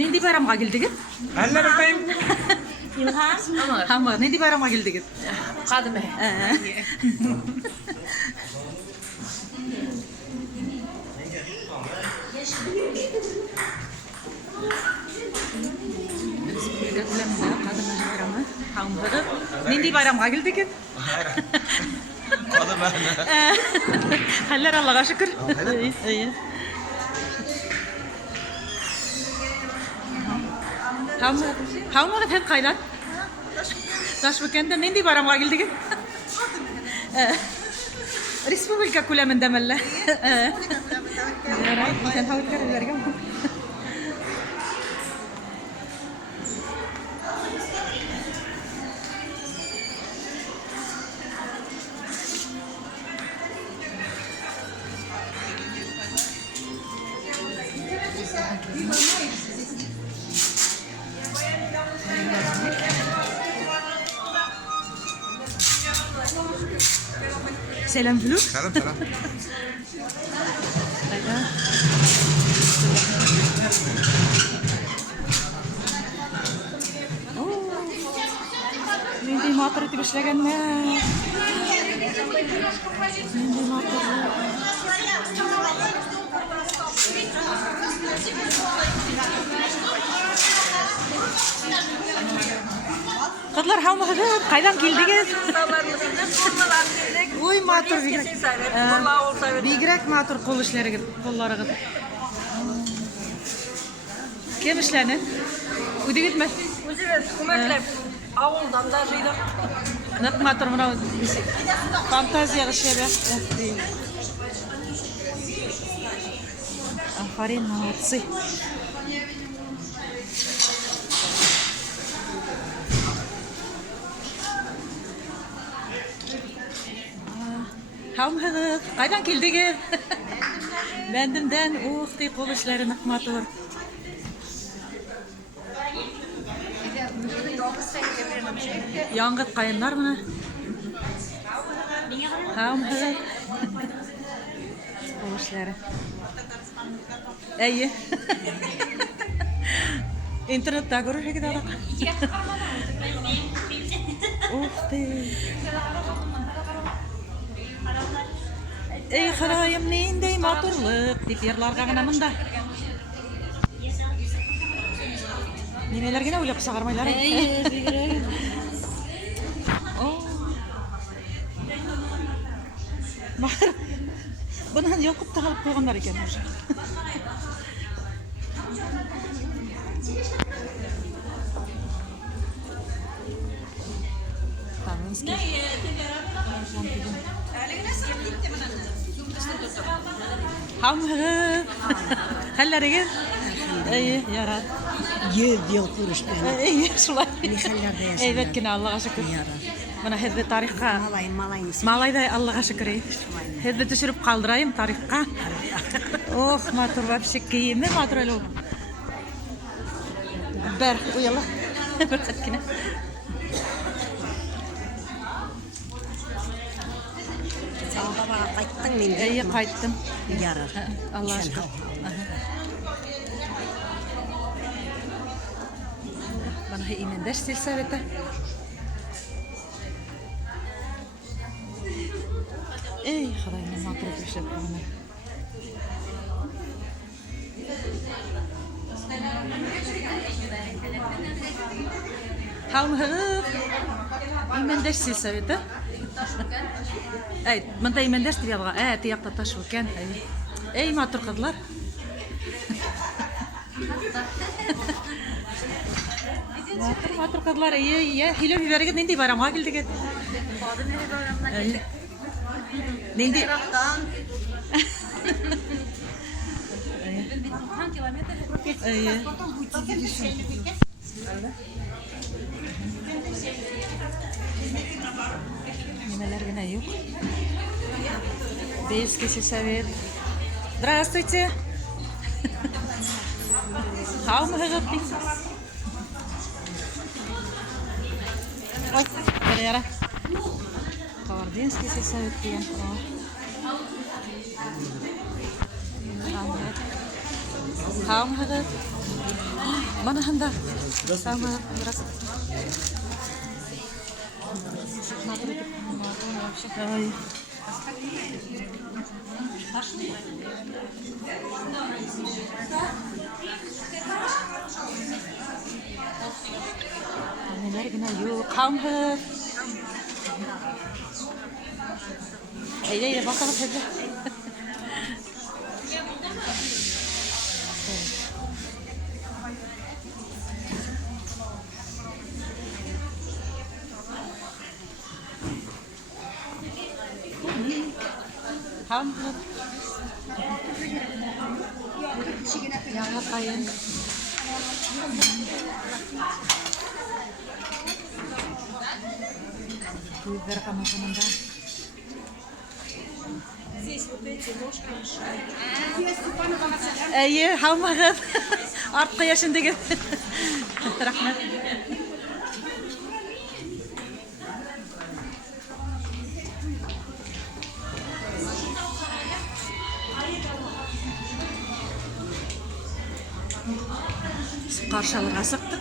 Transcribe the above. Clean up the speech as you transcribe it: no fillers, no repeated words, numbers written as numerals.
Nindi bayramga keldik? Halla bakayım. İlhan. Hamma, nindi bayramga keldik? Kadime. Nindi bayramga keldik? Kadın ben. Haller Allah'a şükür. İyi. Hamma hep kaydan. Taşbakent'te nindi bayramga keldik? Respublika kuleminde melle. Sen havut kararlarga. Selam Flu. Selam selam. Nindi motor itu ishlaganmi? Nindi motor. Qizlar hamma qaydan keldingiz? Oy, motor bigrak motor qo'llarig'iz. Kim ishlani? Uyda ketma. O'zimiz ko'maklab avuldan da jiydi. Naq motor mana fantaziyaga ishlab. Afarin, молодцы. Hamhıgız, qaydan keldiniz? Bendimden, uxti qo'l ishlari motor. Yangıt qayınlar mı? Hamhıgız. Qo'l ishlari. İyi. İnternette görüşe gidelim. Uxti. Ey xarayım neyindey motorluq deb yerlarga gana mında. Nimelergina o'ylab sag'armaylar. Buni yoqib taqilib qo'yganlar ekan o'sha. Taminski. Hamhıgız. Hallerigiz? İyi, yarar. 7 yıl kuruştum. İyi, şulay. Mihallerde yaşadım. Evet ki Allah'a şükür. Bana hezbe tarihka. Malayın. Malayda Allah'a şükür. Hezbe düşürüp kaldırayım tarihka. Oh, motor вообще kıyımı motor öyle. Ber, uyala. Berkatkine. Baba kayttın mı? İyi, kayttım. Yarar. Allah'a şükür. Bana hemen ders silsavete. Ey, Xudayım, motor düşüp bana. Hamhıgız. Hemen ders silsavete. Ey, manda hemen ders diyalga. Tiyaqta taşvken. Ey, motor qizlar. Motor qizlar, iyi. Hilo biberga nindi bayramga keldik. Nindi. İyi. Nimelergina yok. Бельский сельсовет. Здравствуйте. Hamhıgız. Ой, Валера. Кавардинский сельсовет diyen. Hamhıgız. Bana handa. Sama biraz. Ay. Neler gene yok. Kamhır. Eyle bakalım hadi. Kamhır. Ya kayın. Biber kamu-kamanda. İyi, hamağım. Artqa yaşındaki. Rahmet. Qarşalarga sıqtık.